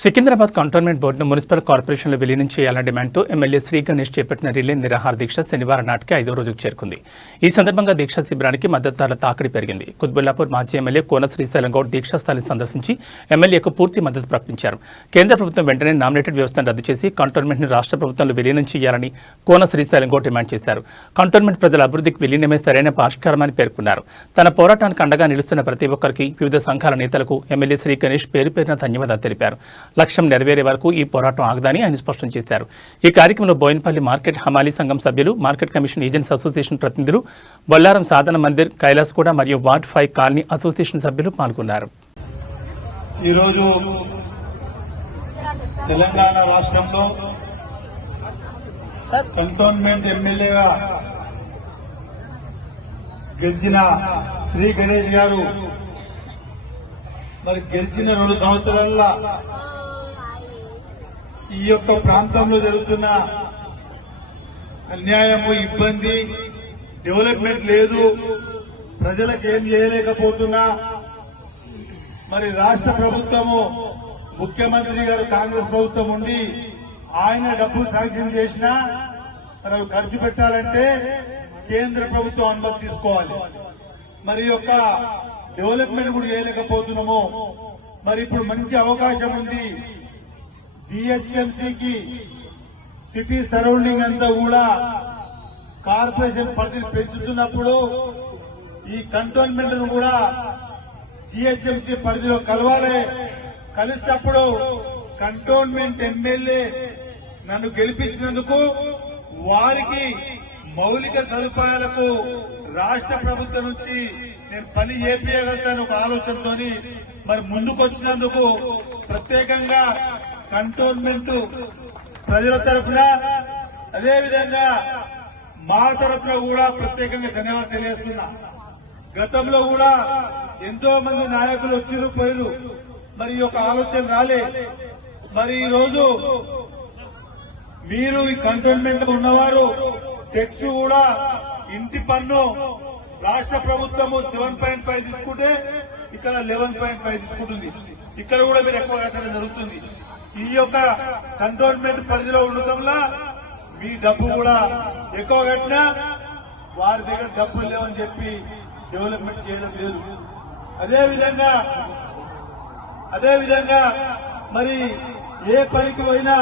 Secunderabad cantonment బోర్డును municipal కార్పొరేషన్లో విలీనం చేయాలన్న డిమాండ్తో ఎమ్మెల్యే శ్రీ గణేష్ చేపట్టిన రిలే నిరాహార దీక్ష శనివారం నాటికి 5వ రోజుకు చేరుకుంది. ఈ సందర్భంగా దీక్షా శిబిరానికి మద్దతుదారుల తాకిడి పెరిగింది. కుత్బుల్లాపూర్ మాజీ ఎమ్మెల్యే కోన శ్రీశైలం గౌడ్ దీక్షాస్థలిని సందర్శించి ఎమ్మెల్యేకు పూర్తి మద్దతు ప్రకటించారు. కేంద్ర ప్రభుత్వం వెంటనే నామినేటెడ్ వ్యవస్థను రద్దు చేసి కంటోన్మెంట్ను రాష్ట్ర ప్రభుత్వంలో విలీనం చేయాలని కోన శ్రీశైలం గౌడ్ డిమాండ్ చేశారు. కంటోన్మెంట్ ప్రజల అభివృద్ధికి విలీనమే సరైన పరిష్కారమని పేర్కొన్నారు. తన పోరాటానికి అండగా నిలుస్తున్న ప్రతి ఒక్కరికి వివిధ సంఘాల నేతలకు ఎమ్మెల్యే శ్రీ గణేష్ పేరు పేరున ధన్యవాదాలు తెలిపారు. లక్ష్యం నెరవేరే వరకు ఈ పోరాటం ఆగదని ఆయన స్పష్టం చేశారు. ఈ కార్యక్రమంలో బోయినపల్లి మార్కెట్ హమాలీ సంఘం సభ్యులు, మార్కెట్ కమిషన్ ఏజెంట్స్ అసోసియేషన్ ప్రతినిధులు, బొల్లారం సాధన మందిర్, కైలాస్గూడ మరియు వార్డ్ 5 కాలనీ అసోసియేషన్ సభ్యులు పాల్గొన్నారు. ఈరోజు తెలంగాణ రాష్ట్రంలో కంటోన్మెంట్ ఎమ్మెల్యేగా గెలిచిన శ్రీ గణేష్ గారు మరి గెలిచిన 2 సంవత్సరాల ఈ యొక్క ప్రాంతంలో జరుగుతున్న అన్యాయము, ఇబ్బంది, డెవలప్మెంట్ లేదు, ప్రజలకు ఏం చేయలేకపోతున్నా, మరి రాష్ట్ర ప్రభుత్వము ముఖ్యమంత్రి గారు కాంగ్రెస్ ప్రభుత్వం ఉండి ఆయన డబ్బులు శాంక్షన్ చేసినా మరి అవి ఖర్చు పెట్టాలంటే కేంద్ర ప్రభుత్వం అనుమతి తీసుకోవాలి. మరి యొక్క డెవలప్మెంట్ కూడా చేయలేకపోతున్నాము. మరి ఇప్పుడు మంచి అవకాశం ఉంది. జీహెచ్ఎంసీకి సిటీ సరౌండింగ్ అంతా కూడా కార్పొరేషన్ పరిధిని పెంచుతున్నప్పుడు ఈ కంటోన్మెంట్ ను కూడా జీహెచ్ఎంసీ పరిధిలో కలవాలి. కలిసినప్పుడు కంటోన్మెంట్ ఎమ్మెల్యే నన్ను గెలిపించినందుకు వారికి మౌలిక సదుపాయాలకు రాష్ట్ర ప్రభుత్వం నుంచి నేను పని చేపించగలుగుతాను ఒక ఆలోచనతో మరి ముందుకొచ్చినందుకు ప్రత్యేకంగా కంటోన్మెంట్ ప్రజల తరఫున, అదేవిధంగా మా తరఫున కూడా ప్రత్యేకంగా ధన్యవాదాలు తెలియజేస్తున్నా. గతంలో కూడా ఎంతో మంది నాయకులు వచ్చిరు పోయిరు, మరి ఈ యొక్క ఆలోచన రాలే. మరి ఈ రోజు మీరు ఈ కంటోన్మెంట్ లో ఉన్నవారు టెక్స్ కూడా ఇంటి పన్ను రాష్ట్ర ప్రభుత్వము 7.5 తీసుకుంటే ఇక్కడ 11.5 తీసుకుంటుంది. ఇక్కడ కూడా మీరు ఎక్కువ కట్టడం జరుగుతుంది. ఈ యొక్క కంటోన్మెంట్ పరిధిలో ఉండటంలో మీ డబ్బు కూడా ఎక్కువ కట్టినా వారి దగ్గర డబ్బులు లేవని చెప్పి డెవలప్మెంట్ చేయడం లేదు. అదేవిధంగా మరి ఏ పనికి పోయినా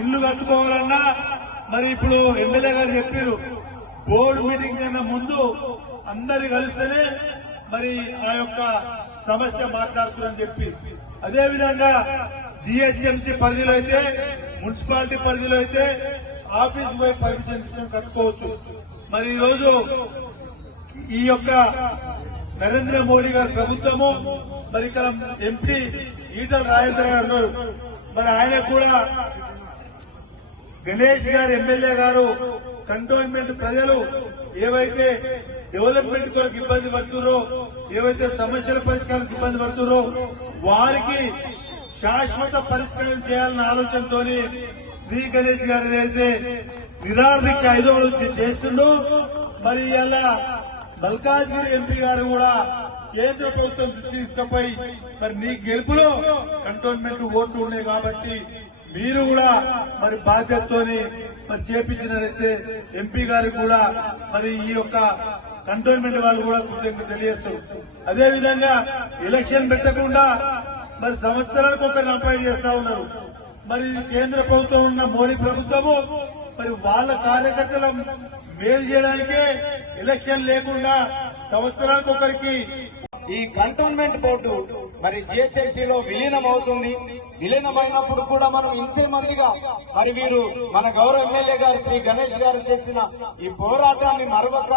ఇల్లు కట్టుకోవాలన్నా మరి ఇప్పుడు ఎమ్మెల్యే గారు చెప్పారు, బోర్డు మీటింగ్ కన్నా ముందు అందరు కలిస్తేనే మరి ఆ యొక్క సమస్య మాట్లాడుతుందని చెప్పి, అదేవిధంగా జీహెచ్ఎంసీ పరిధిలో అయితే, మున్సిపాలిటీ పరిధిలో అయితే ఆఫీస్ పోయి పర్మిషన్ తీసుకొని కట్టుకోవచ్చు. మరి ఈ రోజు ఈ యొక్క నరేంద్ర మోడీ గారి ప్రభుత్వము మరి ఇక్కడ ఎంపీ ఈటల రాజేంద్ర గారు ఉన్నారు. మరి ఆయన కూడా గణేష్ గారు ఎమ్మెల్యే గారు కంటోన్మెంట్ ప్రజలు ఏవైతే డెవలప్మెంట్ కొరకు ఇబ్బంది పడుతున్నారో, ఏవైతే సమస్యల పరిష్కారానికి ఇబ్బంది పడుతున్నారో వారికి శాశ్వత పరిష్కారం చేయాలన్న ఆలోచనతో శ్రీ గణేష్ గారు ఏదైతే నిరాహారదీక్ష 5వ రోజు చేస్తుండో, మరి ఇలా మల్కాజ్గిరి ఎంపీ గారు కూడా కేంద్ర ప్రభుత్వం దృష్టి తీసుకుపోయి మరి మీ గెలుపులో కంటోన్మెంట్ ఓట్లు ఉన్నాయి కాబట్టి మీరు కూడా మరి బాధ్యతతోని మరి చేపించినట్లయితే ఎంపీ గారికి కూడా మరి ఈ యొక్క కంటోన్మెంట్ వాళ్ళు కూడా కృతజ్ఞత తెలియజేస్తారు. అదేవిధంగా ఎలక్షన్ పెట్టకుండా మరి సంవత్సరానికి ఒకరిని అపాయింట్ చేస్తా ఉన్నారు. మరి కేంద్ర ప్రభుత్వం ఉన్న మోడీ ప్రభుత్వము మరి వాళ్ళ కార్యకర్తల మేలు చేయడానికే ఎలక్షన్ లేకుండా సంవత్సరానికి ఒకరికి ఈ కంటోన్మెంట్ బోర్డు మరి జిహెచ్ఎంసీలో విలీనం అవుతుంది. విలీనమైనప్పుడు కూడా మనం ఇంతే మందిగా మరి వీరు మన గౌరవ ఎమ్మెల్యే గారు శ్రీ గణేష్ గారు చేసిన ఈ పోరాటాన్ని మరవక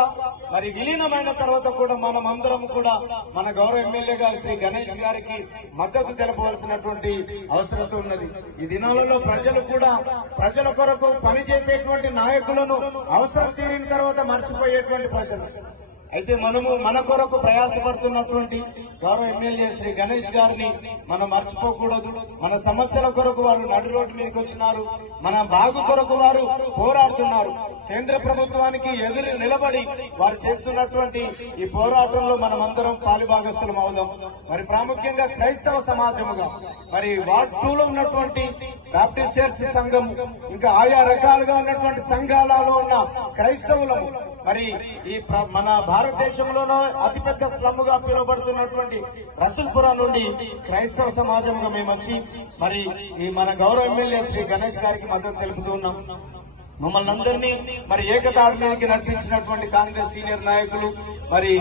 మరి విలీనమైన తర్వాత కూడా మనం అందరం కూడా మన గౌరవ ఎమ్మెల్యే గారు శ్రీ గణేష్ గారికి మద్దతు తెలపవలసినటువంటి అవసరం ఉన్నది. ఈ దినాలలో ప్రజలు కూడా ప్రజల కొరకు పనిచేసేటువంటి నాయకులను అవసరం తీరిన తర్వాత మర్చిపోయేటువంటి ప్రజలు. అయితే మనము మన కొరకు ప్రయాసపడుతున్నటువంటి గౌరవ ఎమ్మెల్యే శ్రీ గణేష్ గారిని మనం మర్చిపోకూడదు. మన సమస్యల కొరకు వారు నడు రోడ్డు మీదకి వచ్చినారు, మన బాగు కొరకు వారు పోరాడుతున్నారు. కేంద్ర ప్రభుత్వానికి ఎదురు నిలబడి వారు చేస్తున్నటువంటి ఈ పోరాటంలో మనమందరం పాలుభాగస్తులం అవుదాం. మరి ప్రాముఖ్యంగా క్రైస్తవ సమాజముగా మరి వార్డ్ 2 లో ఉన్నటువంటి బాప్టిస్ట్ చర్చ్ సంఘం, ఇంకా ఆయా రకాలుగా ఉన్నటువంటి సంఘాలలో ఉన్న క్రైస్తవులము మరి ఈ మన భారతదేశంలోనూ అతిపెద్ద స్లమ్ గా పిలువబడుతున్నటువంటి రసూల్పురం నుండి క్రైస్తవ సమాజంగా మేము వచ్చి మరి ఈ మన గౌరవ ఎమ్మెల్యే శ్రీ గణేష్ గారికి మద్దతు తెలుపుతూ ఉన్నాం. మమ్మల్ని అందరినీ మరి ఏకతాటి మీదకి నడిపించినటువంటి కాంగ్రెస్ సీనియర్ నాయకులు మరి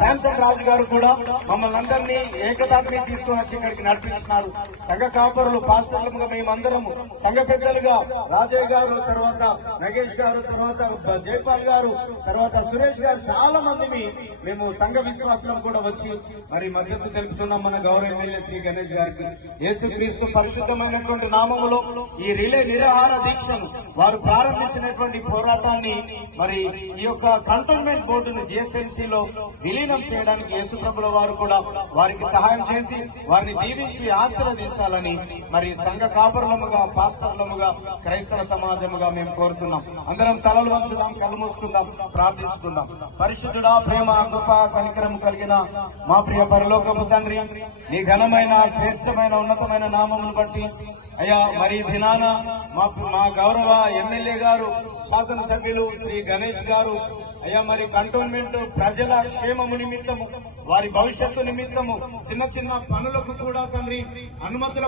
శాంసన్ రాజు గారు కూడా మమ్మల్ని అందరినీ ఏకతాటి మీద తీసుకుని వచ్చి ఇక్కడికి నడిపించినారు. సంఘ కాపరులు, పాస్టర్లుగా మేమందరము, సంఘ పెద్దలుగా రాజయ్య గారు, తర్వాత నగేష్ గారు, తర్వాత జైపాల్ గారు, తర్వాత సురేష్ గారు, చాలా మందిని మేము సంఘ విశ్వాసం కూడా వచ్చి మరి మద్దతు తెలుపుతున్నాం మన గౌరవ ఎమ్మెల్యే శ్రీ గణేష్ గారికి. యేసుక్రీస్తు పరిశుద్ధమైనటువంటి నామములో ఈ రిలే నిరాహార దీక్షను వారు ప్రారంభించినటువంటి పోరాటాన్ని మరి ఈ యొక్క కంటోన్మెంట్ బోర్డును జిహెచ్ఎంసీలో విలీనం చేయడానికి యేసుప్రభుల వారు కూడా వారికి సహాయం చేసి వారిని దీవించి ఆశీర్వదించాలని మరి సంఘ కాపరులముగా, పాస్టర్లముగా, క్రైస్తవ సమాజముగా మేము కోరుతున్నాం. అందరం తలలు వంచుదాం, కళ్ళు మూసుకుందాం, ప్రార్థించుకుందాం. పరిశుద్ధుడా, ప్రేమ, కృప, కనికరం కలిగిన మా ప్రియ పరలోకపు తండ్రి, నీ ఘనమైన, శ్రేష్టమైన, ఉన్నతమైన నామమును బట్టి అయ్యా మరి దినాన మా గౌరవ ఎమ్మెల్యే గారు, శాసనసభ్యులు శ్రీ గణేష్ గారు అయ్యా మరి కంటోన్మెంట్ ప్రజల క్షేమము నిమిత్తము, వారి భవిష్యత్తు నిమిత్తము చిన్న చిన్న పనులకు కూడా తండ్రి అనుమతుల